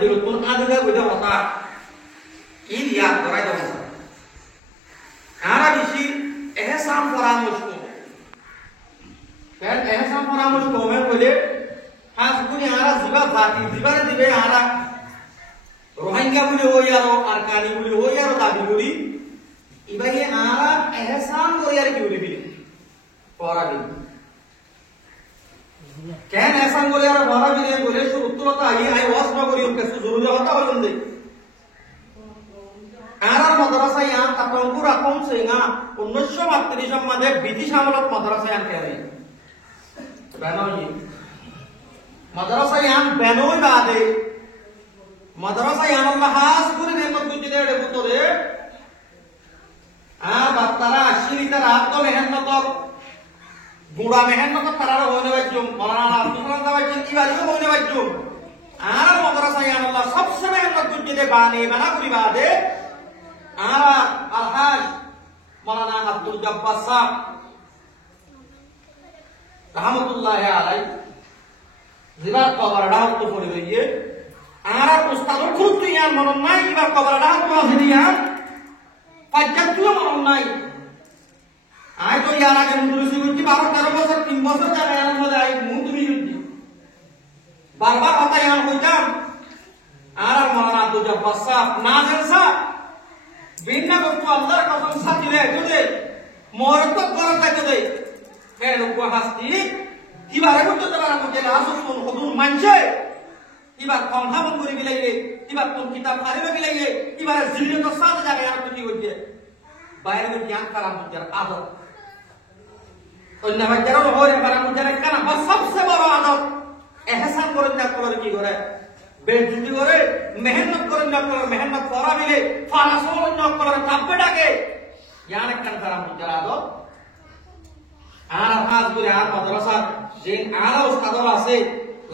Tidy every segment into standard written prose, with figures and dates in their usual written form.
dirutun aduga buda hota ini ya dorai dong ara bisi ehsan পরামর্শ kan ehsan পরামর্শ কমে বলে হাসগুনি ara জিবা জাতি জিবারে দিবে ara রোহিঙ্গা বলে হই আর কানি বলে হই আর দাবি করি ইবাগে ara ehsan করি আর কি বলে দিলে পড়া দিন কেন ehsan বলে আর পড়া দিলে বলে উত্তরতা আই ওয়াজ না করি কিছু জরুরি কথা বলেন দে আর মাদ্রাসা ইয়া তাপঙ্কুর আপন সেনা 1932 এর মধ্যে ব্রিটিশ আমলত মাদ্রাসা ইয়া করে বানাই মাদ্রাসা ইয়া বানাই বাদে মাদ্রাসা ইয়া আল্লাহ হাস করে নেমত দিতে দেড় ভিতরে বাচ্চারা আশিরিতা রাত তো মেহনত বুড়া মেহনত তারা হইনে বাজুম মাওলানা আব্দুল কালাম সাহেব কি বাজু হইনে বাজুম আর মাদ্রাসা ইয়া আল্লাহ সবচেয়ে মেহনত দিতে বানা করি বাদে ara alhaj maulana abdul jabbar sahab rahmatullah alai zibat qabarada to pore hoye ara ustad khurtiyan monon nai ibar qabarada to hadiyan pajjatulo monon nai ai to yar age mudrusi butti 12 13 বছর 3 বছর জায়গা এর মধ্যে I মুদরি বুদ্ধি বারবার কথা ইয়ান কইতাম ara maulana abdul jabbar sahab নাজেল sahab বিনা বস্তু আল্লাহর কসম সাথী রে যদি মরত করা থাকে দেই এ লোক হাসতি কিবারে করতে পারা মুজে আসুন হুদুর মানছে কিবার সংখ্যা বন্ধ করে গিলাইলে কিবার কোন কিতাব পারিবে গিলাইলে কিবারে জিলিয়ত সাথে জায়গা আর কি হইছে বাইরে জ্ঞান করা মুজের আদত অন্য বাজারও হরে করা মুজের কানা বা সবচেয়ে বড় আদত এহসান করে না করে কি করে বেজুতি করে মেহনত করে না করে মেহনত করা মিলে ফালাসল না করে তাপে ডাকে জ্ঞান কান করা মুজের আদত আর আজ করে আর মাদ্রাসা যে আলা উস্তাদর আছে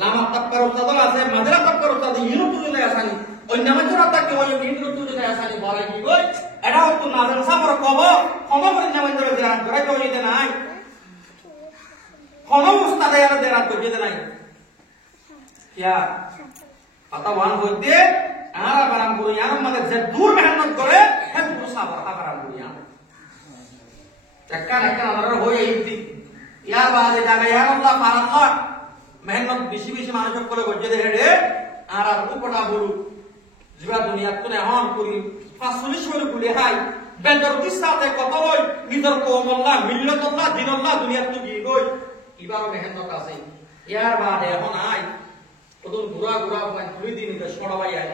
লামা তাক্কার উস্তাদর আছে মাদ্রাসা তাক্কার উস্তাদ ইউনুতুলে আসানি অন্য মাদ্রাসা তাক্কে ওই ইউনুতুলে আসানি বলাই কি কই এটা তো নাজেল সাবর কব ক্ষমা করে না মাদ্রাসা দেরাত করে তো হইতে নাই কোন উস্তাদে আর দেরাত করতে নাই ইয়া পাতা ওয়ান হইতে আর বারাম করে আর মানে যে দূর মেহনত করে হ্যাঁ পুরো সাবর বারাম করে চক্কা একটা আমার হই এইতি ইয়ার বাদে জায়গা ইয়া আল্লাহ আল্লাহ মেহনত বেশি বেশি মানুষ করে গজে দে হেডে আর উপটা বলু জিবা দুনিয়া তো হন করি 45 বলে গুলি হাই বেদরতি সাথে কত লই নিজর কওমল্লাহ মিল্লাতুল্লাহ দিনুল্লাহ দুনিয়া তো গই গই ইবারো মেহনত আছে ইয়ার বাদে এখন আই ওদন ঘুরা ঘুরা মানে 2 দিন এটা ছড়াবাই আই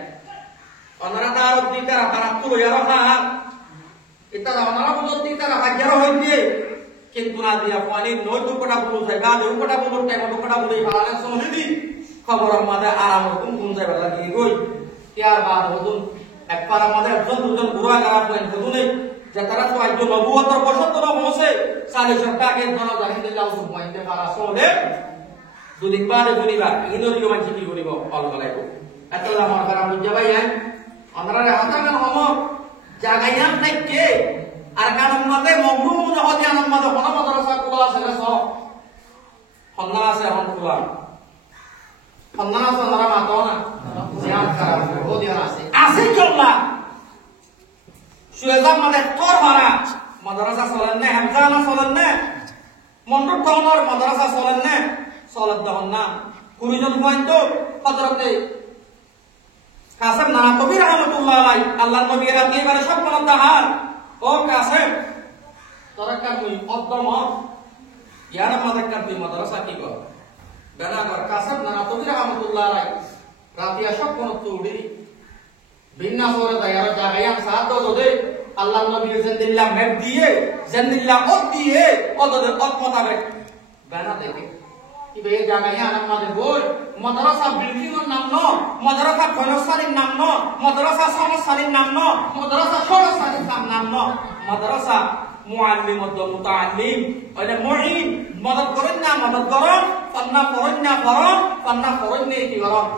অনারা তার অধিকার খারাপ তো ইয়ার হা এটা অনারা বুঝতি তার হাজার হইছে কিন্তু না দিয়া পানি নয় দুকটা বলু যায় বা দুকটা বলু টাইম দুকটা বলু ভালো সময় দি খবর আমাদের আরাম কোন যাবে লাগি গই ইয়ার বাদ হদুন একবার আমাদের একজন দুজন ঘুরা খারাপ হয় হদুনে যে তারা তো একজন নবুয়তর বসত না বসে 40 টাকা ধরা জানিতে যাও সুমাইতে পারা সময় দুদিন বাদে বলিবা ইনোরিও মানছি কি করিব অল গলাইব এতলা আমার কারণ বুঝাবাই আই আমরা হাতা কান হম জাগাইয়াম নাইকে আর কারণ মতে মগরুম মুজাহদি আনন্দ মতে কোন মাদ্রাসা কুলা আছে না সব খন্না আছে হন কুলা খন্না আছে না মাতো না জিয়াম খারাপ বহুত আছে কি আল্লাহ সুয়েজাম মতে তোর ভাড়া মাদ্রাসা চলেন না হামজানা চলেন না মন্ডপ টাউনের মাদ্রাসা চলেন না চলত দহন না কুড়িজন পয়েন্ট হযরতে কাসেম নানাতবি রাহমাতুল্লাহ আলাইহি আল্লাহর নবী এর একেবারে সব তাহার ও কাসেম তরকার মুই অদ্দম ইয়ার মাদাকার তুই মাদ্রাসা কি কর বেলা কর কাসেম নানাতবি রাহমাতুল্লাহ আলাইহি রাতিয়া সব কোন তুড়ি বিন্না সরে দায়ার জাগায়াম সাহায্য দে আল্লাহর নবী জিন্দিল্লাহ মেপ দিয়ে জিন্দিল্লাহ অত দিয়ে ওদের অত মোতাবেক বেলা দেখে ইবে জাগায়া আমাদের বল মাদ্রাসা বিল্ডিং এর নাম ন মাদ্রাসা খনসারির নাম ন মাদ্রাসা সমসারির নাম ন মাদ্রাসা সরসারির নাম ন মাদ্রাসা মুআল্লিম ও মুতাআল্লিম মানে মুঈন মদদ করেন না মদদ করেন পান্না পড়েন না পড়েন পান্না পড়েন না কি করেন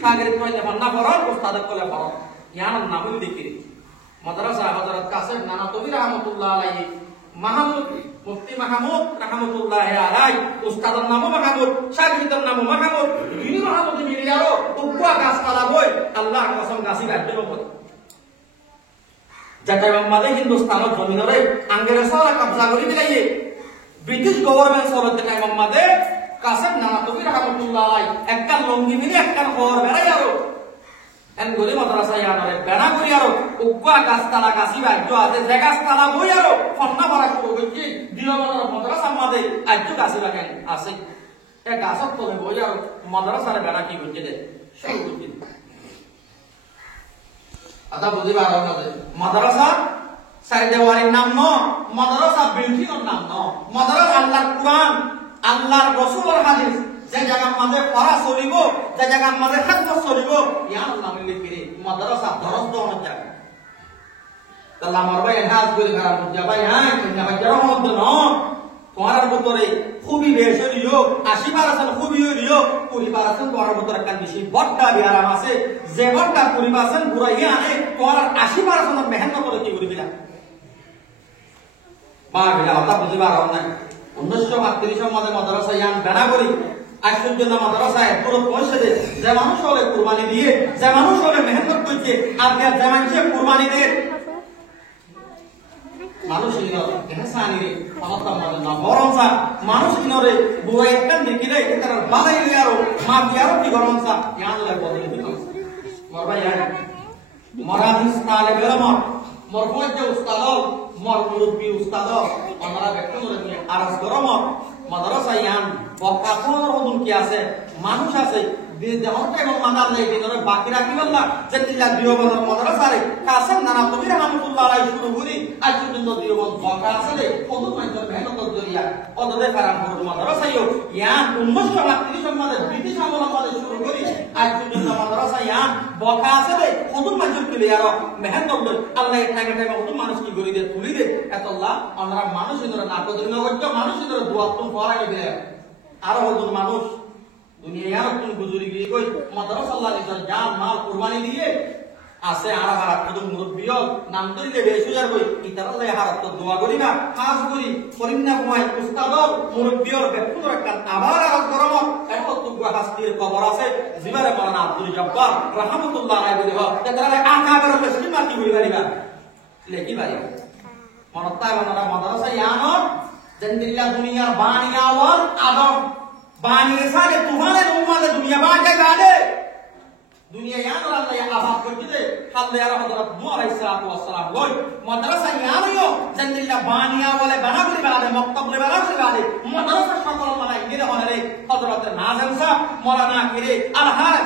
সাগরে পড়েন পান্না পড়েন উস্তাদ কোলে পড়েন ইয়ার নাম দেখি মাদ্রাসা হযরত কাসেম নানাতবি রাহমাতুল্লাহ আলাইহি মাহমুদ মুফতি মাহমুদ রাহমাতুল্লাহ আলাইহি উস্তাদের নাম মাহমুদ শাগিরদের নাম মাহমুদ ইনি মাহমুদ মিলিয়ারো উপা গাছপালা বই আল্লাহর কসম গাছি রাজ্যের উপর যেটা আমাদের হিন্দুস্তানের জমিনরে আঙ্গেরেজরা কবজা করে দিলাইয়ে ব্রিটিশ গভর্নমেন্ট সরতে টাইম আমাদের কাসেম নানাতবি রহমাতুল্লাহ আলাই একটা লঙ্গি মিলে একটা খবর বেড়াই আরো এন গরি মাদ্রাসা ইয়ানরে বেড়া করি আরো উগ্গা গাছতলা গাছি রাজ্য আছে যে গাছতলা বই আরো ফন্না ভরা শুরু হয়েছে দিনবনের মাদ্রাসা আমাদের আজ্য গাছি রাখেন আছে এ গাছত তো বই আরো মাদ্রাসার বেড়া কি হচ্ছে দে শুরু হচ্ছে আদা বুঝিবা আমাদের মাদ্রাসা সারি দেওয়ারির নাম ন মাদ্রাসা বিল্ডিংয়ের নাম ন মাদ্রাসা আল্লাহর কুরআন আল্লাহর রাসূলের হাদিস যে জায়গা মাঝে পড়া চলিব যে জায়গা মাঝে খেদমত চলিব ইয়ার নাম লিখিরে মাদ্রাসা দরস দেওয়ার জায়গা তাহলে আমার ভাই হাজ করে খারাপ হচ্ছে ভাই হ্যাঁ কন্যা বাচ্চার মধ্যে ন তোমার ভিতরে খুবই বেশি হইও 80% খুবই হইও 20% তোমার ভিতরে একটা বেশি বড়টা বিয়ারাম আছে যে বড়টা 20% ঘুরাইয়া আনে তোমার 80% মেহনত করে কি করবি না বা বিলা কথা বুঝিবার না 1938 মধ্যে মাদ্রাসা ইয়ান বেনা করি আজকের জন্য মাদ্রাসায় পুরো পৌঁছে দে যে মানুষ হলে কুরবানি দিয়ে যে মানুষ হলে মেহনত করছে আপনি যে মানুষে কুরবানি দেয় মানুষ ইনসানি সমস্ত মধ্যে না বরংসা মানুষ ইনরে বুয়া একটা দেখিলে এটার বালাই লিয়ারো মা বিয়ারো কি বরংসা ইয়ান লাগে বদলে দিত মরবা ইয়ান মরাদিস তালেব ইলম মরফুজ উস্তাদ মর মুরব্বি উস্তাদ আমরা ব্যক্তি করে আরজ গরম মাদ্রাসা ইয়ান বকা কোন রকম কি আছে মানুষ আছে যেমনটা এবং মাদার নেই দিনের বাকি রাখি বললাম যে তিল্লা দিওবন মাদ্রাসারে কাসেম নানাতবি রহমাতুল্লাহ আলাইহি শুরু করি আজ পর্যন্ত দিওবন বকা আছে কত মানুষের মেহনত জরিয়া অদরে কারণ করে মাদ্রাসায়ও ইয়ান 1938 মধ্যে ব্রিটিশ আমল মধ্যে শুরু করি আজ পর্যন্ত মাদ্রাসা ইয়ান বকা আছে কত মানুষের প্লেয়ার মেহনত করে আল্লাহ টাইমে টাইমে কত মানুষ কি করি দে তুলি দে এতল্লাহ আমরা মানুষ ইনরা না কদর না করতে মানুষ ইনরা দোয়া তুমি পড়াই দিলে আরো কত মানুষ দুনিয়া ইয়ার কোন গুজরি গিয়ে কই মাদ্রাসা আল্লাহ দিছার জান মাল কুরবানি দিয়ে আছে আর আর কত মুরব্বিয় নাম ধরিলে বেসুজার কই ইতার আল্লাহ হারাত তো দোয়া করিবা খাস করি করিনা কমাই উস্তাদর মুরব্বিয়র ব্যক্তির একটা আবার আওয়াজ গরম এত তুগা হাসতির কবর আছে জিবারে মাওলানা আব্দুল জব্বার রাহমাতুল্লাহ আলাইহি বলি হ তেতারে আকাবের মুসলিম মাটি হই পারিবা লেকি পারি মনতায় বানারা মাদ্রাসা ইয়ানর জন্দিল্লা দুনিয়ার বানিয়াওয়ার আদম बानी सारे तुम्हारे उम्मत दुनिया बाटे गाड़े दुनिया यान अल्लाह या आबाद कर दे हल्ले यार हजरत नूह अलैहिस्सलातु वस्सलाम गोय मदरसा यान यो जंदिल्ला बानिया वाले बना के गाड़े मक्तब ले बना के गाड़े मदरसा शकल मलाई गिरे होने हजरत नाज़िम साहब मौलाना किरे अलहाज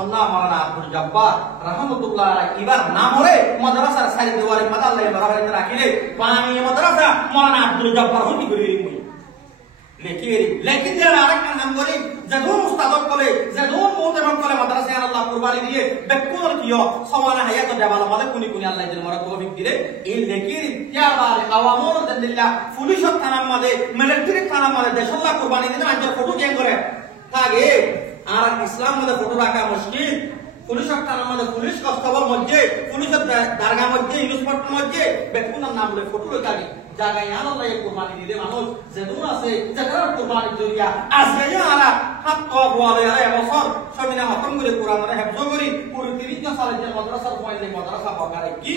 अल्लाह मौलाना अब्दुल जब्बार रहमतुल्लाह अलैहि इबार नाम रे मदरसा सारी दीवारे मदल ले बराबर राखिले बानी मदरसा मौलाना अब्दुल जब्बार होती करी लेकिन যারা আরেকটা নাম করে যদুন উস্তাদক করে যদুন মুতাবাক করে মাদ্রাসায় আল্লাহ কুরবানি দিয়ে বেকুল কিও সমানা হায়াত দেওয়ালা মানে কোনি কোনি আল্লাহ যেন মারা তৌফিক দিলে এই লেকির ইয়াবার আওয়ামুর দিল্লাহ পুলিশ থানার মধ্যে মিলিটারি থানার মধ্যে দেশাল্লাহ কুরবানি দিতে আঞ্জার ফটো চেঞ্জ করে থাকে আর ইসলাম মধ্যে ফটো রাখা মুশকিল পুলিশ থানার মধ্যে পুলিশ কনস্টেবল মধ্যে পুলিশের দারগা মধ্যে ইউনিফর্ম মধ্যে বেকুনের নাম বলে ফটো রাখি জায়গায় আল্লাহ কুরবানি দিলে মানুষ যেদুন আছে যেখানে কুরবানি জরিয়া আজকে যারা হাত তোয়ালে আর এবছর সমিনা খতম করে কোরআনের হেফজ করি পুরো 30 সালের যে মাদ্রাসার পয়লে মাদ্রাসা বকারে কি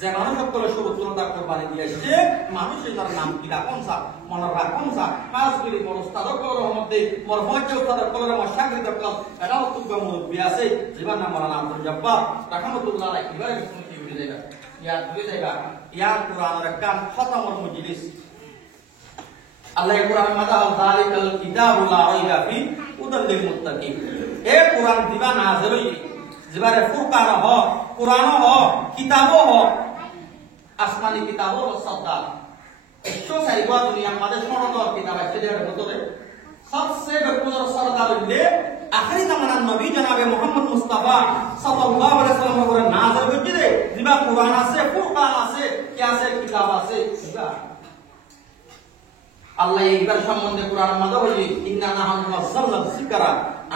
যে মানুষ সকল সুরক্ষা কুরবানি দিয়ে আসছে মানুষের তার নাম কি রাখনসা মনের রাখনসা খাস করে মোর উস্তাদর কলর মধ্যে মোর হজ্জে উস্তাদর কলর মশাগির দকল এটাও তুগা মুরব্বি আছে জীবন নাম মাওলানা আব্দুল জব্বার রাহমাতুল্লাহ আলাইহি এবারে শুনে কি হয়ে যাবে ইয়া দুই জায়গা ইয়া কুরআনের কান খতমুল মজলিস আল্লাহ কুরআন মাদাহ যালিকাল কিতাবু লা রাইবা ফি হুদাল লিল মুত্তাকিন এ কুরআন দিবা নাযিল হই জিবারে ফুরকান হ কুরআন হ কিতাব হ আসমানি কিতাব ও সদা একশো সাইবা দুনিয়ার মধ্যে সরদর কিতাব আছে এর ভিতরে সবচেয়ে বেকুনার সরদার হইলে আখরি জামানার নবী জনাবে মুহাম্মদ মুস্তাফা সাল্লাল্লাহু আলাইহি ওয়াসাল্লাম এর নাযিল হইছে জিবা কুরআন আছে ফুরকান আছে কি আছে কিতাব আছে জিবা আল্লাহ এইবার সম্বন্ধে কোরআন মধ্যে বলি ইন্না নাহনু নাযালনা যিকরা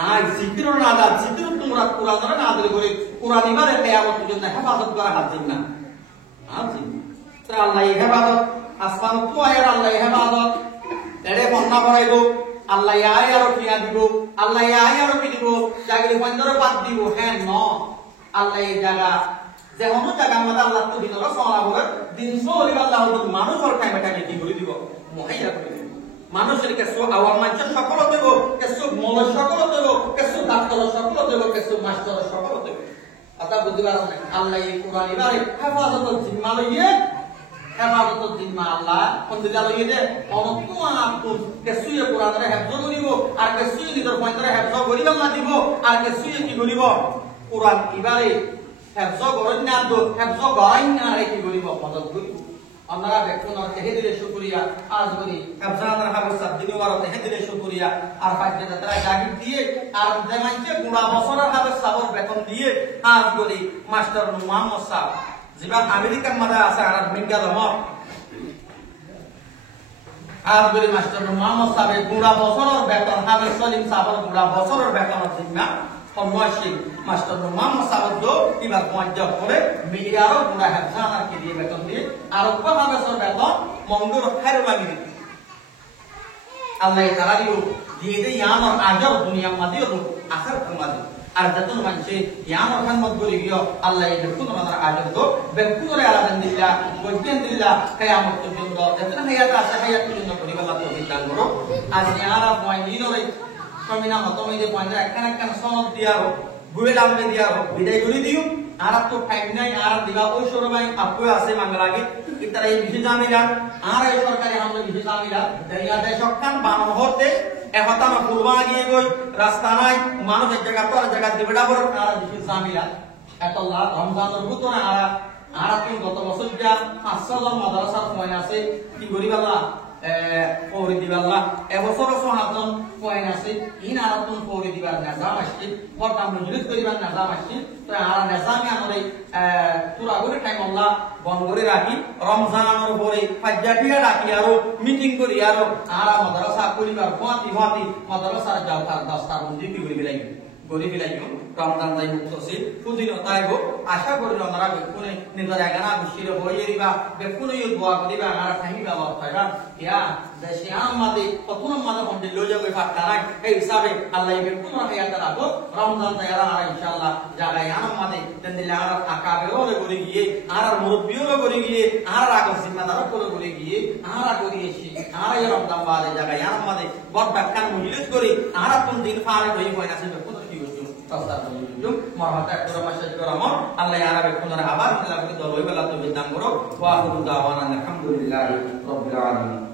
আজ জিকির নাদা জিকির তোমরা কোরআনের নাযিল করে কোরআন ইবারে কিয়ামত পর্যন্ত হেফাজত করা হাজির না আজি তাহলে আল্লাহ হেফাজত আসমান তো আয়ের আল্লাহ হেফাজত এড়ে বন্যা পড়াইবো আল্লাহ আয় আরো কিয়া দিব আল্লাহ আয় আরো কি দিব জাগিরি বন্ধরে বাদ দিব হ্যাঁ ন আল্লাহ এই জায়গা যে অন্য জায়গা মধ্যে আল্লাহ তো ভিতরে সলা বলে দিন সলি আল্লাহ মানুষ ওর টাইমে টাইমে কি করে দিব মুহাইয়া করে দিব মানুষের কিছু আওয়াম মানুষের সকল দেব কিছু মল সকল দেব কিছু ডাক্তার সকল দেব কিছু মাস্টার সকল দেব অর্থাৎ বুঝতে পারছেন আল্লাহ এই কোরআন এবারে হেফাজতের জিম্মা লইয়ে হেফাজতের জিম্মা আল্লাহ কোন দিকে লইয়ে দে অনন্ত আপন কিছুই কোরআনের হেফজ করিব আর কিছুই নিজের পয়েন্টরে হেফজ করিব না দিব আর কিছুই কি করিব কোরআন এবারে হেফজ করেন না তো হেফজ করেন না আর কি করিব মদত করিব আমরা দেখুন তেহে দিলে শুকরিয়া আজ বলি হেফজানার হাবস সাবদিন ওয়ার তেহে দিলে শুকরিয়া আর ফাজে যাত্রা জাগির দিয়ে আর দেমাইছে গুড়া বছরের হাবস সাবর বেতন দিয়ে আজ বলি মাস্টার মুহাম্মদ সাহেব জিবা আমেরিকার মাঝে আছে আর মিঙ্গা দম আজ বলি মাস্টার মুহাম্মদ সাহেব গুড়া বছরের বেতন হাবস সলিম সাবর গুড়া বছরের বেতনের জিম্মা সম্মানশীল মাস্টার মুহাম্মদ সাহেব তো এবার পঞ্জাব করে মিলিয়ারও গুড়া হেফজানার কে দিয়ে বেতন দিয়ে আর হাবসের বেতন মঙ্গল খাইরো লাগি আল্লাহ তাআলা দিয়ে দে ইয়ামর আজর দুনিয়া মাদিও আখির মাদি আর যতন মানছে ইয়ামর খান মত বলি গিয়ে আল্লাহ এই দেখুন আমাদের আজর তো বেকুরে আলহামদুলিল্লাহ বজেন দিল্লাহ কিয়ামত পর্যন্ত যতন হায়াত আছে হায়াত পর্যন্ত পরিবাল্লাহ তৌফিক দান করো আজ ইয়ারা পয়নিনরে সমিনা মতমে যে পয়না একখান সনদ দিয়ারো গুয়ে দামে দিয়ারো বিদায় করে দিও আর তো টাইম নাই আর দিবা ওই সরবাই আপু আছে মাঙ্গলাগে ইতারা এই বিশেষ জামিলা আর এই সরকারি আমরা বিশেষ জামিলা দেয়া দেয় সবখান বানানো হতে এখন আমরা পূর্বা গিয়ে গই রাস্তা নাই মানুষের জায়গা তো আর জায়গা দিবেডা বড় আর বিশেষ জামিলা এতল্লাহ রমজানের ভিতরে আর তো গত বছর যা 500 জন মাদ্রাসার পয়েন্ট আছে কি গরিবাল্লাহ পৌরি দিবাল্লাহ এবছর সহাজন পয়েন্ট আছে ইন আর তুমি পৌরি দিবার নিজাম আসছে বর্তমান মজলিস করিবার নিজাম আসছে তো আর নিজামে আমাদের পুরা করে টাইম আল্লাহ বন্ধ করে রাখি রমজানের পরে ফাজ্জাটিয়া রাখি আর মিটিং করি আর মাদ্রাসা পরিবার ফাতি মাদ্রাসার যাও তার 10টা বন্ধি কি করি লাগি গরিব লাগি রমজান যাই মুক্ত সে পুদিন তাইব আশা করি আমরা বেকুনে নিজের এগানা গুছিয়ে হয়ে দিবা বেকুনে দোয়া করিবা আর ফাহিবা বাবা ইয়া দেশে আমাদে কতন মাদা হন্ডে লয়ে যাবে ফাটারাই এই হিসাবে আল্লাহ বেকুন হায়াত রাখো রমজান তাইরা আর ইনশাআল্লাহ জায়গায় আমাদে তেন্দিলে আর আকাবে ওরে করে গিয়ে আর মুরব্বিও করে গিয়ে আর আগে জিম্মাদার করে গিয়ে আর করিয়েছি আর এই রমজান বাদে জায়গায় আমাদে বড় বাক্কান মজলিস করি আর কোন দিন ফারে হই হয় আছে বেকুন আল্লাহ আরবে কোনরা আবার তেলাওয়াত দলই বেলা তো বিদাম করো ওয়া আখিরু দাওয়ানা আলহামদুলিল্লাহি রাব্বিল আলামিন।